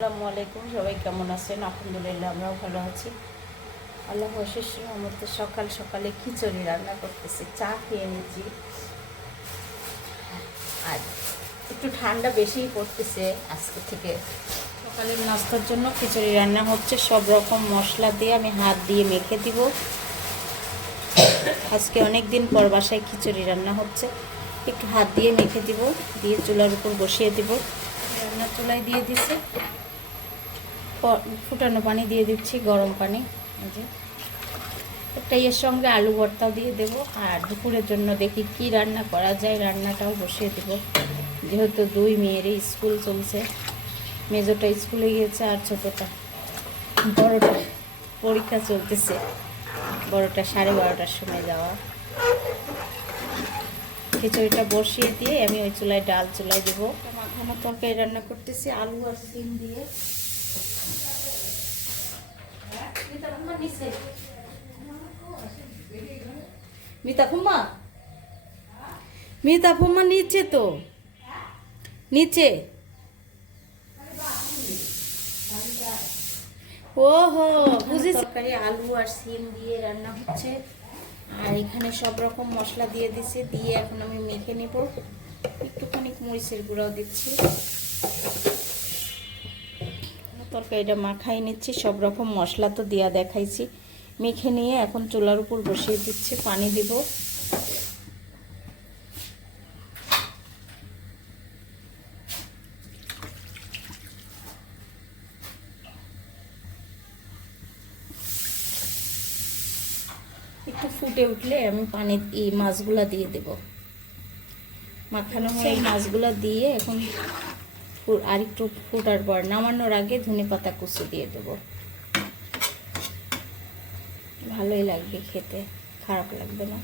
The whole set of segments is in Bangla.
আসসালামু আলাইকুম, সবাই কেমন আছেন? আলহামদুলিল্লাহ, আমরাও ভালো আছি। আল্লাহ অশেষ রহমতে সকাল সকালে খিচুড়ি রান্না করতেছি, চা খেয়ে নিচ্ছি। আর একটু ঠান্ডা বেশিই পড়তেছে আজকে থেকে। সকালের নাস্তার জন্য খিচুড়ি রান্না হচ্ছে, সব রকম মশলা দিয়ে আমি হাত দিয়ে মেখে দিব। আজকে অনেক দিন পর বাসায় খিচুড়ি রান্না হচ্ছে, একটু হাত দিয়ে মেখে দিব, দিয়ে চুলার উপর বসিয়ে দিব। রান্না চুলায় দিয়ে দিছি। ফুটানো পানি দিয়ে দিচ্ছি, গরম পানি। এই যে। একটা এর সঙ্গে আলু ভর্তাও দিয়ে দেব। আর দুপুরের জন্য দেখি কি রান্না করা যায়, রান্নাটাও বসিয়ে দেব। যেহেতু দুই মেয়েরই স্কুল চলছে, মেজোটা স্কুলে গিয়েছে আর ছোটোটা বড়টা পরীক্ষা চলতেছে। বড়টা সাড়ে বারোটার সময় যাওয়া। খিচুড়িটা বসিয়ে দিয়ে আমি ওই চুলায় ডাল চুলায় দেবো। মাখানো তরকারি রান্না করতেছি, আলু আর সিম দিয়ে। মিতা ফুম্মা? মিতা ফুম্মা নিচে তো। নিচে। ওহো, বুঝেছি। তরকারি, আলু আর সিম দিয়ে রান্না হচ্ছে। আর এখানে সব রকম মশলা দিয়ে দিছি দিয়ে এখন আমি মেখে নেব। একটুখানি মরিচের গুঁড়াও দিচ্ছি। তরকারিটা মাখাই নিচ্ছি সব রকম মশলা তো দেওয়া দেখাইছি। মেখে নিয়ে এখন চুলার উপর বসিয়ে দিচ্ছি পানি দিব। একটু ফুটে উঠলে আমি পানি এই মাছগুলা দিয়ে দেব। মাখানো হয়ে মাছগুলা দিয়ে এখন আর একটু ফুটার পর নামানোর আগে ধনে পাতা কুচি দিয়ে দেবো। ভালোই লাগবে খেতে, খারাপ লাগবে না।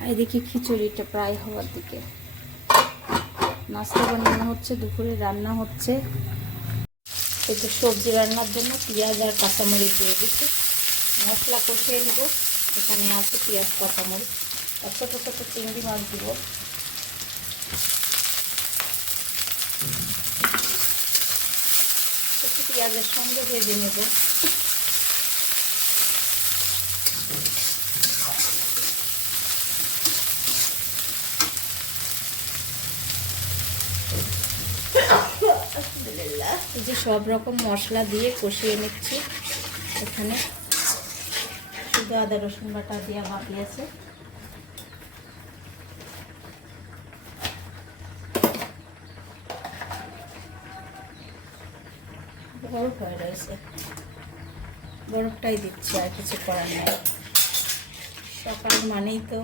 আর এদিকে খিচুড়িটা প্রায় হওয়ার দিকে। নাস্তা বানানো হচ্ছে, দুপুরে রান্না হচ্ছে। একটু সবজি রান্নার জন্য পেঁয়াজ আর কাঁচামরিচ দিয়ে দিচ্ছি। মশলা কষিয়ে নেব। এখানে আছে পেঁয়াজ, কাঁচামরিচ। আর ছোটো ছোটো চিংড়ি মাছ দিব একটু পেঁয়াজের সঙ্গে ভেজে নেব। যে সব রকম মশলা দিয়ে কষিয়ে নিচ্ছি। এখানে শুধু আদা রসুন বাটা দিয়ে বাকি আছে। রয়েছে বরফটাই দিচ্ছি, আর কিছু করার নেই। সকাল মানেই তো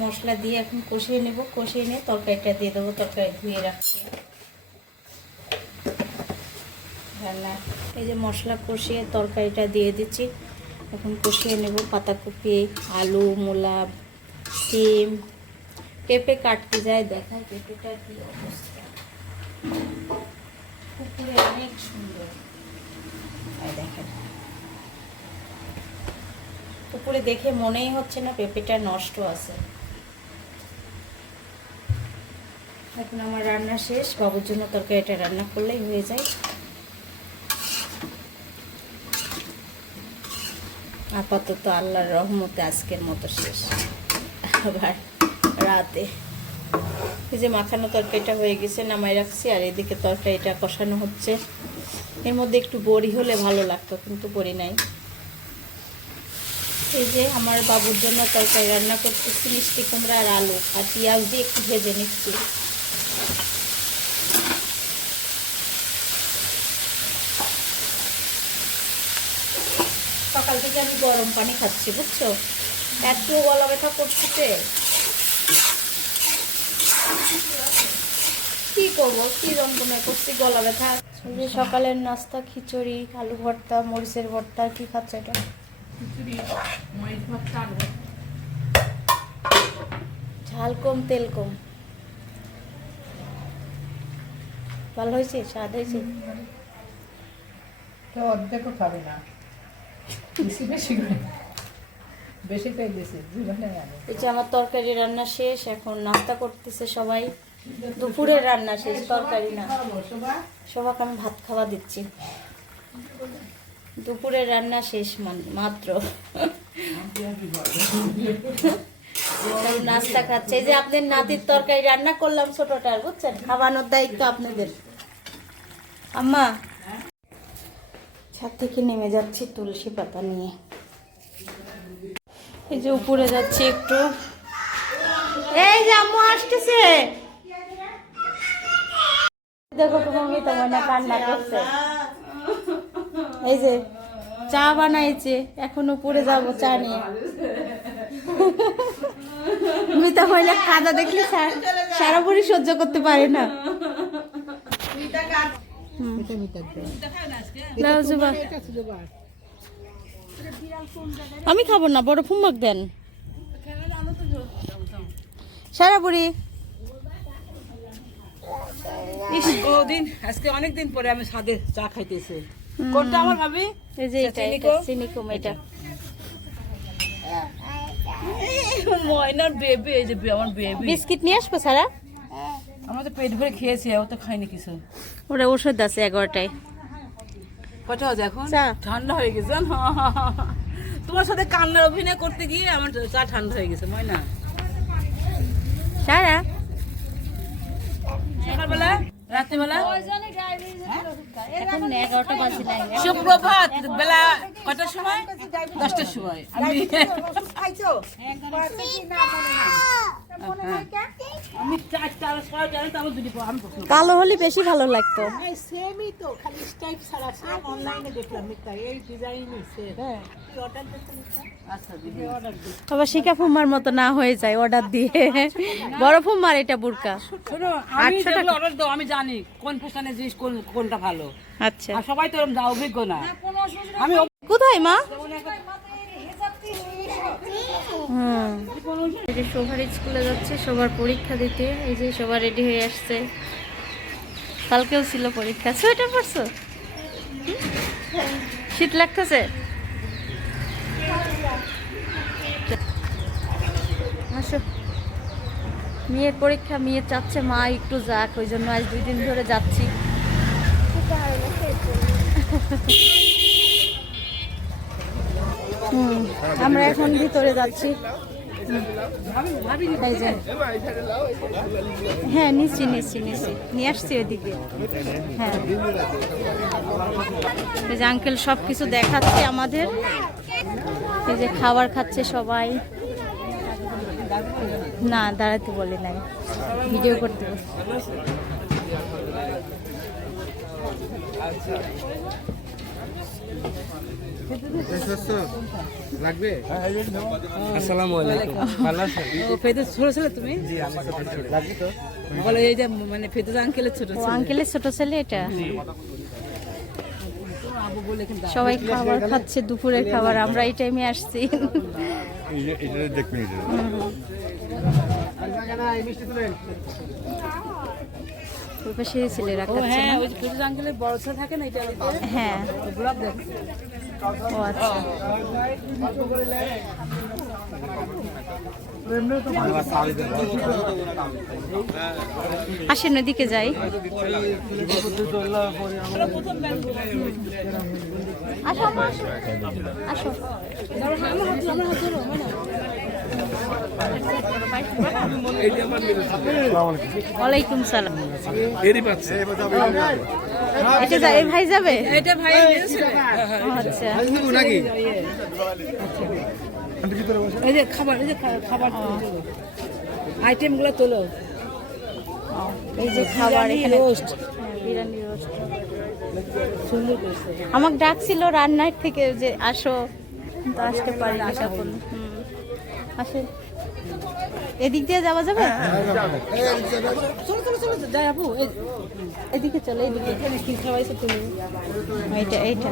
মশলা দিয়ে এখন কষিয়ে নেব। কষিয়ে নিয়ে তরকারিটা দিয়ে দেবো। তরকারি ধুয়ে রাখছি। রান্না। এই যে মশলা কষিয়ে তরকারিটা দিয়ে দিচ্ছি। এখন কষিয়ে নেব পাতাকপি, আলু, মূলা, সিম। পেঁপে কাটতে যায়। দেখায় পেঁপেটা কি অবস্থা। পুকুরে অনেক সুন্দর। দেখেন। উপরে দেখে মনেই হচ্ছে না পেঁপেটা নষ্ট আছে। এখন আমার রান্না শেষ। বাবুর জন্য তরকারিটা রান্না করলেই হয়ে যায়। আপাতত আল্লাহর রহমতে আজকের মতো শেষ। আবার রাতে এই যে মাখানো তরকারিটা হয়ে গেছে নামাই রাখছি আর এদিকে তরকারিটা কষানো হচ্ছে। এর মধ্যে একটু বড়ি হলে ভালো লাগতো, কিন্তু বড়ি নাই। এই যে আমার বাবুর জন্য তরকারি রান্না করতেছি, মিষ্টি কুমড়া আর আলু, আর পেঁয়াজ দিয়ে একটু ভেজে নিচ্ছি। সকাল থেকে আমি গরম পানি খাচ্ছি, বুঝছ? এত গলা ব্যথা করতেছে করব? কি যন্ত্রণা করছি? গলা ব্যথা? যে সকালের নাস্তা খিচুড়ি আলু ভর্তা মরিচের ভর্তা কি খাচ্ছ এটা? খিচুড়ি মরিচ ভর্তা আলু ঝাল কম তেল কম। ভালো হয়েছে? স্বাদ হয়েছে? কেউ অর্ধেকও খাবে না। বেশি বেশি করে। বেশি পেয়ে গেছে এই যে আমার তরকারি রান্না শেষ এখন নাস্তা করতেছে সবাই। দুপুরের রান্না, শেষ তরকারি না। সবাইকে আমি ভাত খাওয়া দিচ্ছি। দুপুরের রান্না শেষ মাত্র। নাস্তা খাচ্ছে। যে আপনার নাতির তরকারি রান্না করলাম ছোটটার, বুঝছেন? খাওয়ানোর দায়িত্ব আপনাদের। আম্মা, ছাদ থেকে নেমে যাচ্ছি তুলসী পাতা নিয়ে। এই যে উপরে যাচ্ছি একটু। এই যে আম্মু আসতেছে। দেখো তো মম্মি তো মনে কান্না করছে। এই যে, চা বানাইছে, এখন উপরে যাব চা নিয়ে। মিতা মহিলা কাদা দেখলে সারা বড়ি সহ্য করতে পারে না। আমি খাব না, বড় ফুম্মাক দেন। সারা বুড়ি ইস, ওদিন আজকে অনেক দিন পরে আমি সাদে চা খাইতেছি। কোনটা আমার ভাবি? এই যে এটা চিনিকো? এটা চিনিকম এটা। ময়নার বেবি এই যে আমার বেবি বিস্কিট নিয়ে আসব সারা? আমরা তো পেট ভরে খেয়েছি ও তো খাইনি কিছু। ওরা ওষুধ আছে এগারোটায়। কটা বাজে এখন। ঠান্ডা হয়ে গেছে তোমার সাথে কান্নার অভিনয় করতে গিয়ে আমার চা ঠান্ডা হয়ে গেছে ময়না। সারা? সকালবেলা? রাত্রিবেলা? এখন এগারোটা বাজে নাই বেলা কটার সময়? দশটার সময়। আমি। কালো হলে বেশি ভালো লাগতো। সেমই তো খালি স্টাইপ ছাড়া অনলাইনে দেখলাম এই ডিজাইনই আবার শিকা ফুম্মার মতো না হয়ে যায় অর্ডার দিয়ে। বড় ফুম্মার এটা বুরকা। শোনো আমি আটশো যেগুলো টাকা। অর্ডার দাও আমি জানি কোন ফ্যাশনের জিনিস কোন কোনটা ভালো। আচ্ছা। আর সবাই তো এরকম অভিজ্ঞ না। আমি কোথায় মা? যে শোভার স্কুলে যাচ্ছে সবার পরীক্ষা দিতে। এই যে সবার রেডি হয়ে আসছে। কালকেও ছিল পরীক্ষা। সোয়েটার পরছো? শীত লাগতেছে? আসো। মেয়ের পরীক্ষা মেয়ে চাচ্ছে মা একটু যাক ওই জন্য আজ দুই দিন ধরে যাচ্ছি। আমরা এখন ভিতরে যাচ্ছি। হ্যাঁ নিচ্ছি নিচ্ছি নিচ্ছি। নিয়ে আসছি ওইদিকে। হ্যাঁ। আঙ্কেল সব কিছু দেখাচ্ছে আমাদের। এই যে খাবার খাচ্ছে সবাই। না, দাঁড়াতে বলে নাই। ভিডিও করতে। লাগবে? আসসালামু আলাইকুম। ভালো আছেন? ও ফেদুস ছোট ছেলে তুমি? লাগবে তো? বলে এই যে মানে আঙ্কেলের ছোট ছেলে। আঙ্কেলের ছোট ছেলে এটা? সবাই খাবার খাচ্ছে দুপুরের খাবার আমরা এই টাইমে আসছি। এটা দেখবেন এটা ওই পাশে ছেলেরা খাচ্ছে হ্যাঁ না? ওই ফেদুস আঙ্কেলের বড় থাকে না এটা হ্যাঁ। ব্লগ দেখছে। ও আচ্ছা। আসেন ওদিকে যাই। আসো আসো। আসো। ওয়ালাইকুম সালাম। এরই পাচ্ছে। এটা যা এই ভাই যাবে? এটা ভাই আচ্ছা। নাকি? এই যে খাবার এই যে খাবার আইটেমগুলো তোলো। এই যে খাবার এখানে রোস্ট হ্যাঁ, বিরিয়ানি রোস্ট সুন্দর করেছে আমাকে ডাকছিল রান্নার থেকে যে আসো কিন্তু আসতে পারি আশা হুম। আসেন। এদিক দিয়ে যাওয়া যাবে? চলো চলো চলো যাই আপু এদিকে চলো এদিকে। কি খাওয়াইছে তুমি এইটা এইটা।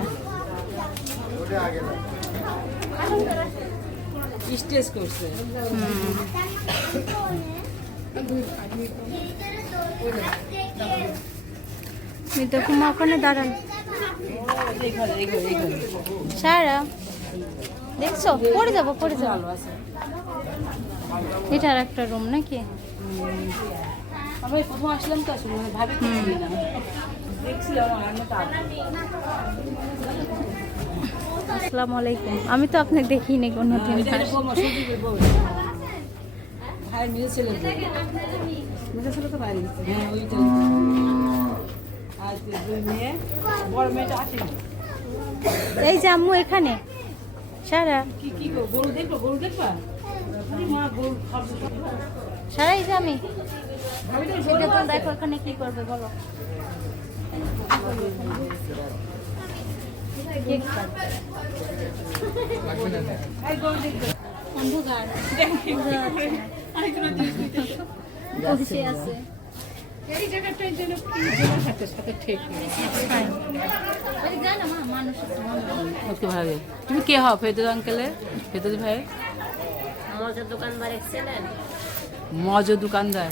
স্টেজ করছে। তুমি তো কুমা ওখানে দাঁড়ান। এই ঘরে এই ঘরে এই ঘরে। সারা। দেখছ? পড়ে যাব পড়ে যাব। আছে। এটার একটা রুম নাকি? প্রথম আসলাম তো আসলে মানে ভাবি দেখছিলাম আমি আসসালামু আলাইকুম। আমি তো আপনাকে দেখিনি কোনো দিন। হ্যাঁ আর বড় মেয়েটা আসেনি। এই যে আম্মু এখানে। সারা। কি কি গরু দেখব গরু দেখবা? আরে মা গরু খাব সারা এই যে আমি। সেটা তো দেখো এখানে কি করবে বলো? অন্ধকার। আছে। এই জায়গাটার জন্য সাথে সাথে ঠিক নেই। ওই যায় না মা, মানুষ আছে, মানুষ। ওকে ভাবে। তুমি কে হও? ফেদুর আঙ্কেলে ফেদুর ভাই এক্সেলেন্ট মজ দোকানদার?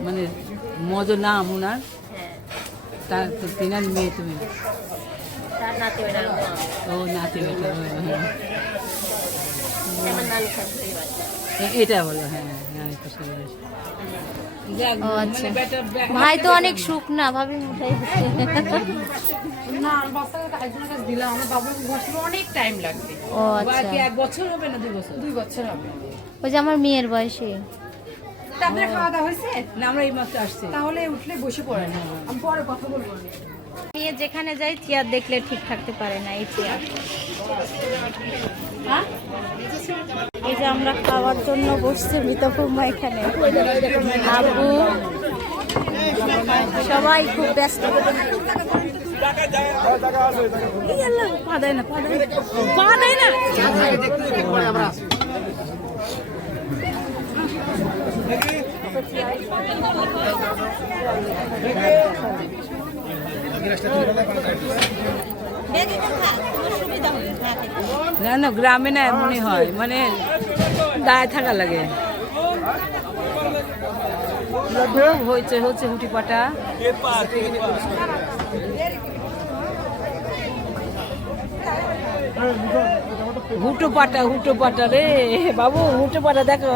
মানে মজ নাম ওনার হ্যাঁ। তার তিনার মেয়ে তুমি? ও নাতি বেটা হ্যাঁ। এ- এটা বলো হ্যাঁ বয়স। ও আচ্ছা। ভাই তো অনেক সুখ না ভাবি মিঠাই না আমার একজনের কাছে দিলাম আমার বাবুকে বসলে অনেক টাইম লাগবে। ও আচ্ছা। এক বছর হবে না দুই বছর? দুই বছর হবে। ওই যে আমার মেয়ের বয়সে। খাওয়া দাওয়া হয়েছে? না আমরা এই আসছি। তাহলে উঠলে বসে পড়েন। আমি পরে কথা বলব। নিয়ে যেখানে যাই চেয়ার দেখলে ঠিক থাকতে পারে না এই চেয়ার? এই যে আমরা খাওয়ার জন্য বসছি মৃতকুম্মা এখানে। আবু সবাই খুব ব্যস্ত। দেয় না গ্রামে না এমনই হয় মানে দায় থাকা লাগে। হয়েছে হচ্ছে হুটি পাটা। হুটো পাটা হুটো পাটা রে, বাবু, হুটো পাটা দেখো।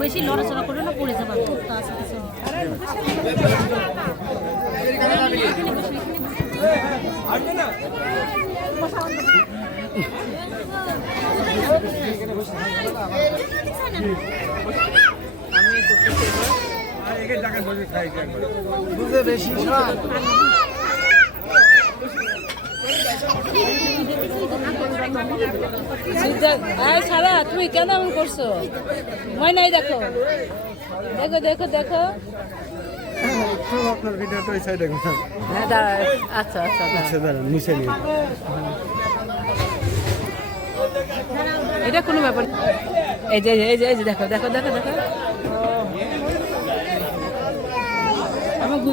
বেশি লড়াচড়া করে না, পড়ে যাবে। সারা, তুমি কেন এমন করছ? মই নাই দেখো। দেখো দেখো দেখো। আপনার ভিডিওটা ওই সাইডে হ্যাঁ দাঁড়া আচ্ছা আচ্ছা। আচ্ছা দাঁড়ান নিচে নিয়ে। এটা কোনো ব্যাপার না। এই যে এই যে এই যে দেখো দেখো দেখো দেখো।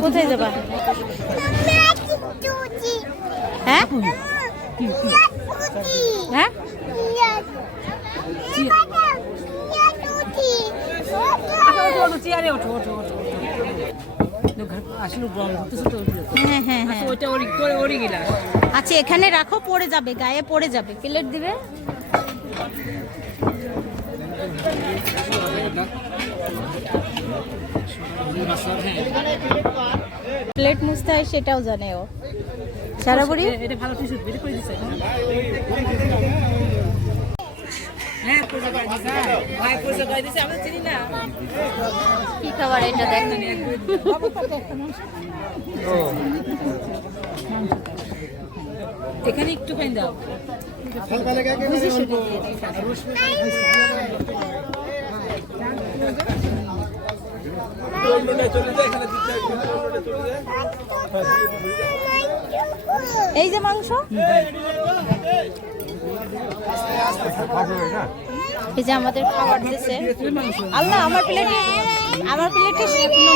কোথায় যাবা? হ্যাঁ? হ্যাঁ? চেয়ারে ওঠো ওঠো ওঠো। আচ্ছা এখানে রাখো, পড়ে যাবে, গায়ে পড়ে যাবে। প্লেট দিবে? প্লেট মুছতে হয়, সেটাও জানে ও। সারা এটা ভালো কি খাবার এটা দেখ এখানে একটুখানি দাও। এই যে মাংস? এই যে আমাদের খাবার দিয়েছে। আল্লাহ আমার প্লেটে আমার প্লেটে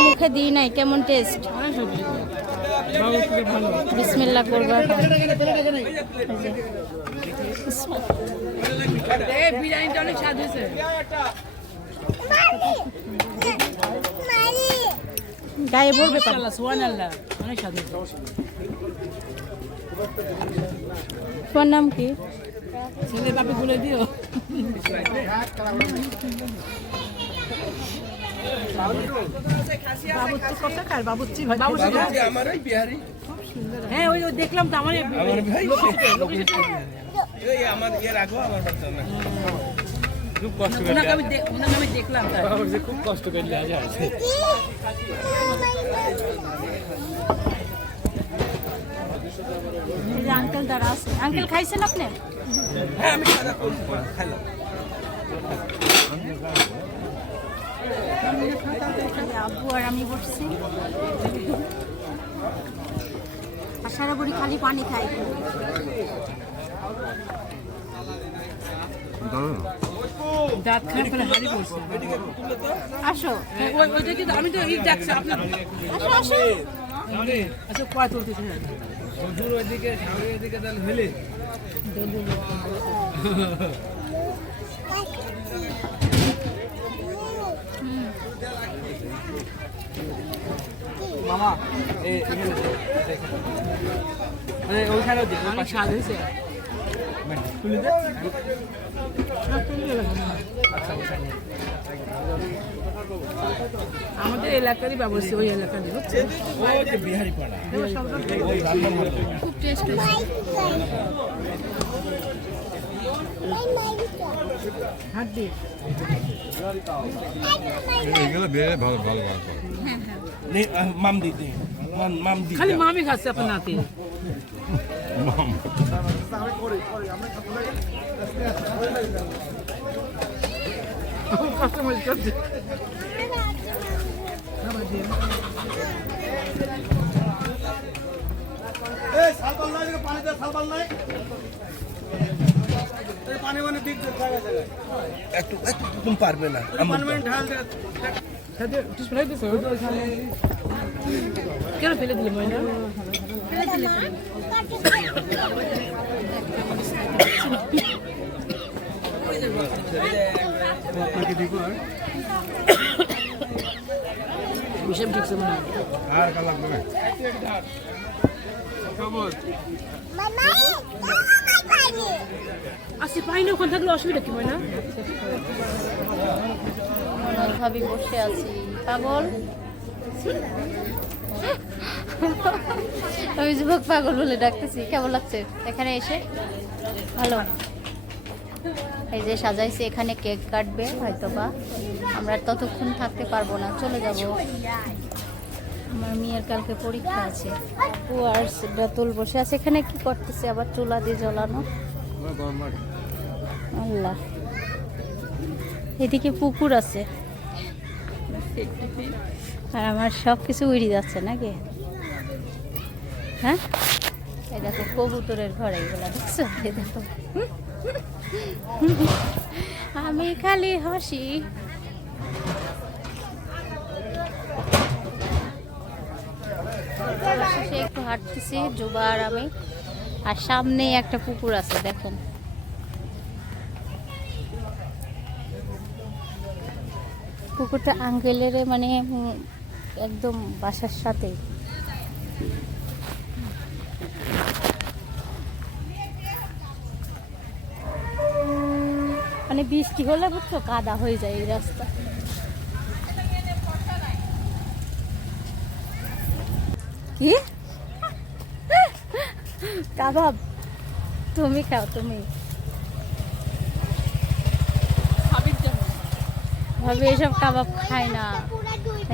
মুখে দিই নাই কেমন টেস্ট বিসমিল্লাহ করব। বিরিয়ানিটা অনেক স্বাদ হয়েছে। গায়ে ভরবে তোমার নাম কি? ছেলে বাপে গুলে দিও। বাবুচ্চি কত খায় বাবুচ্চি ভাই বাবুচ্চি আমার ওই বিহারি হ্যাঁ ওই ওই দেখলাম তো আমার আমার ভাই। আমার এর আগে আমার খুব কষ্ট করে আমি দেখলাম খুব কষ্ট করে আঙ্কেল আছে। আঙ্কেল খাইছেন আপনি? হ্যাঁ আমি করব। হ্যালো। আব্বু আর আমি বসছি। আর সারা বড়ি খালি পানি খাই। দাঁত খারাপ করে হারি পড়ছে। আসো। ওইটা কিন্তু আমি তো এই ডাকছি আপনার আসো আসো। আচ্ছা কয় তুলতেছে দূর ওইদিকে সামনে ওইদিকে তাহলে হলে। মামা এই এখানে মানে ওইখানেও দিন অনেক স্বাদ হয়েছে আমাদের এলাকারই ব্যবস্থা ওই এলাকারই বুঝছেন ওই যে বিহারি পাড়া। ওই রান্না মতো খুব টেস্ট ভালো ভালো মাম দি দে মাম মাম খালি মামি খাচ্ছে আপনার নাতি মাম। কাস্টমাইজ করছে একটু একটু তুমি পারবে না ফেলে দিছে কেন ফেলে দিলে ময়না? হিসাব ঠিকছে মনে হয় আর কাল লাগবে না। আসি পাই না, ওখানে থাকলে অসুবিধা কি, ময়না? ভাবি বসে আছি। পাগল? আমি যুবক পাগল বলে ডাকতেছি। কেমন লাগছে? এখানে এসে? ভালো। এই যে সাজাইছে, এখানে কেক কাটবে হয়তো বা আমরা ততক্ষণ থাকতে পারব না। চলে যাব। আমার মেয়ের কালকে পরীক্ষা আছে। ও আর রাতুল বসে আছে এখানে কি করতেছে? আবার চুলা দিয়ে জ্বলানো। আল্লাহ। এদিকে পুকুর আছে। আর আমার সব কিছু উড়ে যাচ্ছে নাকি? হ্যাঁ? এই দেখো কবুতরের ঘরে এগুলো, দেখছ? এই দেখো। আমি খালি হাসি শেষে একটু হাঁটতেছি, জুবা আর আমি। আর সামনেই একটা পুকুর আছে, দেখেন। পুকুরটা আঙ্কেলের মানে একদম বাসার সাথে। মানে বৃষ্টি হলে বুঝছ, কাদা হয়ে যায় এই রাস্তা। কি? কাবাব? তুমি খাও তুমি। ভাবি এসব কাবাব খায় না।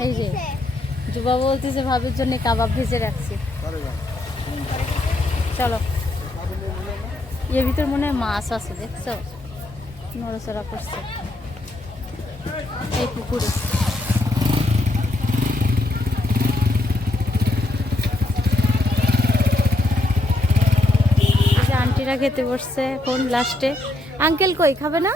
এই যে যুবা বলতেছে ভাবির জন্য কাবাব ভেজে রাখছি। চলো। এর ভিতর মনে হয় মাছ আছে দেখছ? নড়াচড়া করছে। এই পুকুরে এই যে খেতে বসছে এখন লাস্টে। আঙ্কেল কই খাবে না?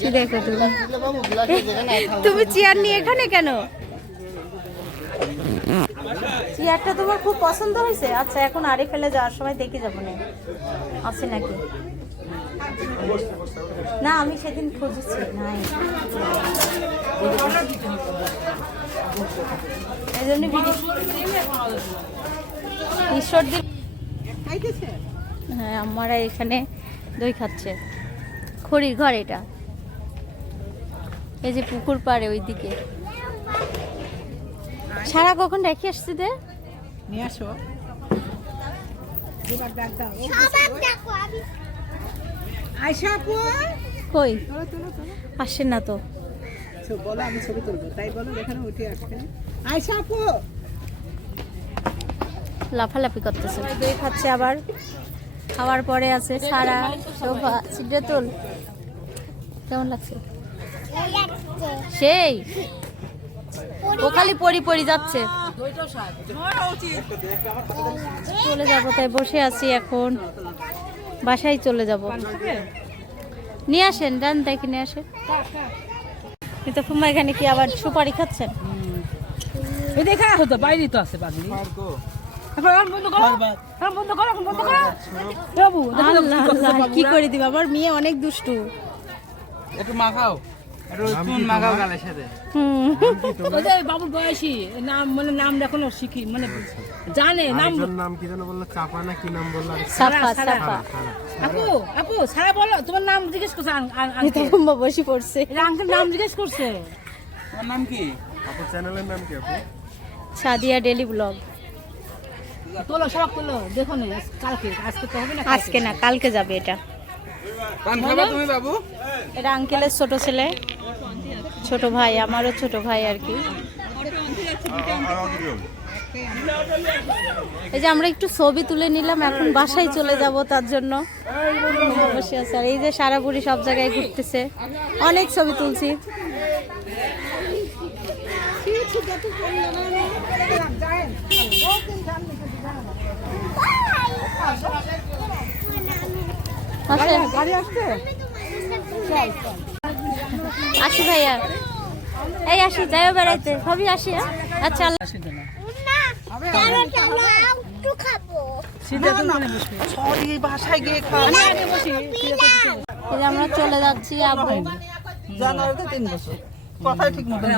কি দেখো তুমি? তুমি চেয়ার নিয়ে এখানে কেন? চেয়ারটা তোমার খুব পছন্দ হয়েছে? আচ্ছা এখন আরে ফেলে যাওয়ার সময় দেখে যাব না। আছে নাকি? না, আমি সেদিন খুঁজেছি, নাই। এই জন্য ঈশ্বর দিল হ্যাঁ আমরা এখানে দই খাচ্ছে। খড়ির ঘর এটা। এই যে পুকুর পাড়ে ওইদিকে। সারা কখন রেখে আসছি দে? নিয়ে আসো। কই? তোলো তোলো তোলো আসে না তো। তো বলো আমি ছবি তুলবো। তাই বলো এখানে উঠে আসবে। আয়সা আপু? লাফালাফি করতেছে। দই খাচ্ছে আবার। খাওয়ার পরে আছে সারা। শোভা সিদ্ধতুল। কেমন লাগছে? সেই। ও খালি পরি পরি যাচ্ছে। চলে যাব তাই বসে আছি এখন। বাসায় চলে যাব। নিয়ে আসেন ডান তাই কিনে আসেন ফুমা এখানে কি আবার সুপারি খাচ্ছেন? এই দেখা হতো বাইরে তো আছে কি করে দিবা? আমার মেয়ে অনেক দুষ্টু। একটু মাখাও। মাখাও গালের সাথে। বাবুর বয়সী নাম মানে নাম এখনও শিখি মানে জানে নাম নাম কি যেন বলল? চাপা না কি নাম বলল? সাফা সারা। আপু আপু সারা বলো তোমার নাম জিজ্ঞেস করছে আঙ্কেল। বসে পড়ছে। আঙ্কেল নাম জিজ্ঞেস করছে। তোমার নাম কি? আপু চ্যানেলের নাম কি আপু? Sadia daily vlog. তোলো সব তোলো দেখো না কালকে আজকে তো হবে না। আজকে না কালকে যাবে এটা। তুমি বাবু? এটা আঙ্কেলের ছোট ছেলে। ছোট ভাই, আমারও ছোট ভাই আর কি। এই যে আমরা একটু ছবি তুলে নিলাম, এখন বাসায় চলে যাব তার জন্য। এই যে সারা বুড়ি সব জায়গায় ঘুরতেছে। অনেক ছবি তুলছি। আসেন। আসি ভাইয়া। এই আসি যাইও বেড়াইতে। সবই আসি হ্যাঁ? আচ্ছা আল্লাহ আমরা চলে যাচ্ছি আব্বু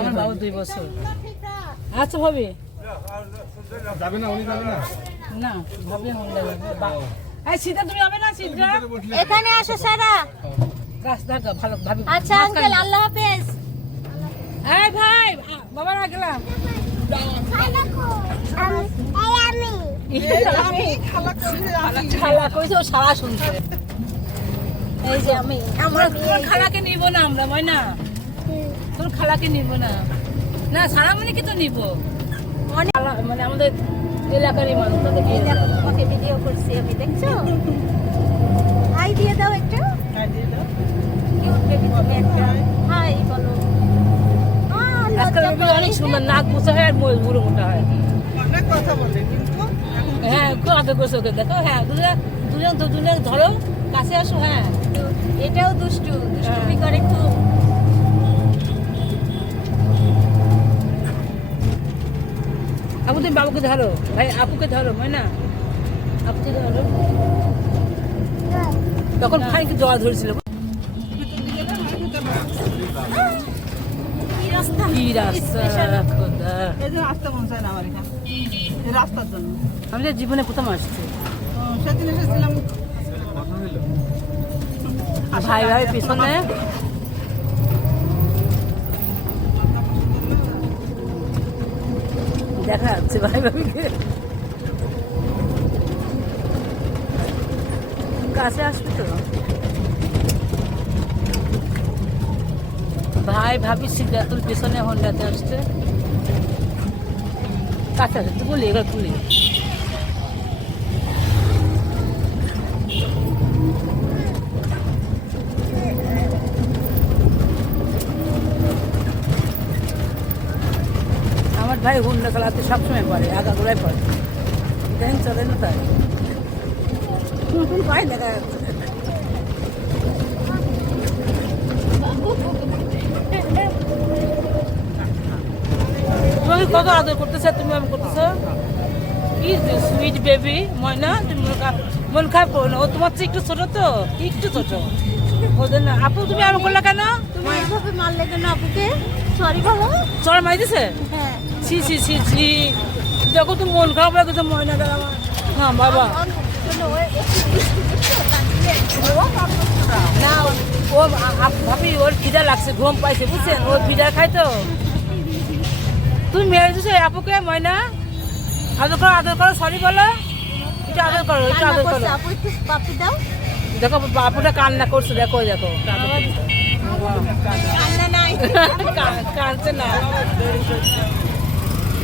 আমার বাবু দুই বছর। আচ্ছা ভাবি। যাবে না উনি যাবে না? না ভাবি লাগবে এই সিদ্ধা তুমি হবে না সিদ্ধা এখানে আসো সারা। ভালো ভাবি। আচ্ছা আঙ্কেল আল্লাহ হাফেজ। এই ভাই বাবা ও সারা শুনছে। এই যে আমি আমরা তোর খালাকে নিব না আমরা ময়না। তোর খালাকে নিব না। না সারা মানে কি তো নিব। অনেক- মানে আমাদের এলাকারই মানুষ তোমাকে ভিডিও করছি আমি দেখছ? হাই দিয়ে দাও একটু অনেক সুন্দর নাক হয় আর বুড়ো মোটা হয়। হ্যাঁ কথা কইছো ওকে দেখো হ্যাঁ দুজন ধরো কাছে আসো হ্যাঁ। এটাও দুষ্টু দুষ্টুমি করে খুব আপু তুমি বাবুকে ধরো ভাই আপুকে ধরো ময়না আপুকে ধরো। তখন খানিক জল ধরেছিল? কি রাস্তা? আমি যে জীবনে প্রথম আসছি। সেদিন এসেছিলাম। ভাই ভাই পিছনে। দেখা যাচ্ছে ভাই ভাবিকে কাছে আসবে তো। ভাই, ভাবি সিদ্ধাতুল পিছনে হন্ডাতে আসছে। কাছে আসছে তুই বলি, এবার তুলি। আমার ভাই হুন্ডা চালাতে সবসময় পারে আগা গোড়ায় পারে। ইদানিং চলে না তাই পাই দেখা যাচ্ছে। তুমি কত আদর করতেছে তুমি আমি করতেছো? কি সুইট বেবি ময়না তুমি মন খারাপ করো না। ও তোমার চেয়ে একটু ছোট তো একটু ছোট। ওদের না আপু তুমি এমন করলে কেন? তুমি এইভাবে মারলে কেন আপুকে? সরি বলো চড় মারি দিছে হ্যাঁ। ছি ছি ছি ছি। দেখো তো মন খারাপ লাগে তো ময়না দাদা না বাবা। না ও ভাবি ওর খিদা লাগছে ঘুম পাইছে বুঝছেন ওর ফিডার খাই তো তুমি মেরে দিছো আপুকে ময়না আদর করো আদর করো সরি বলো একটু আদর করো একটু করো দেখো বাপুটা কান্না করছে দেখো দেখো কান্না নাই কাঁদছে না।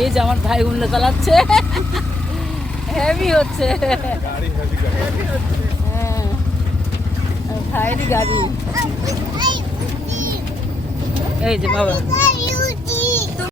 এই যে আমার ভাই উল্লে চালাচ্ছে। হেভি হচ্ছে। হ্যাঁ। ভাইয়েরই গাড়ি। এই যে বাবা।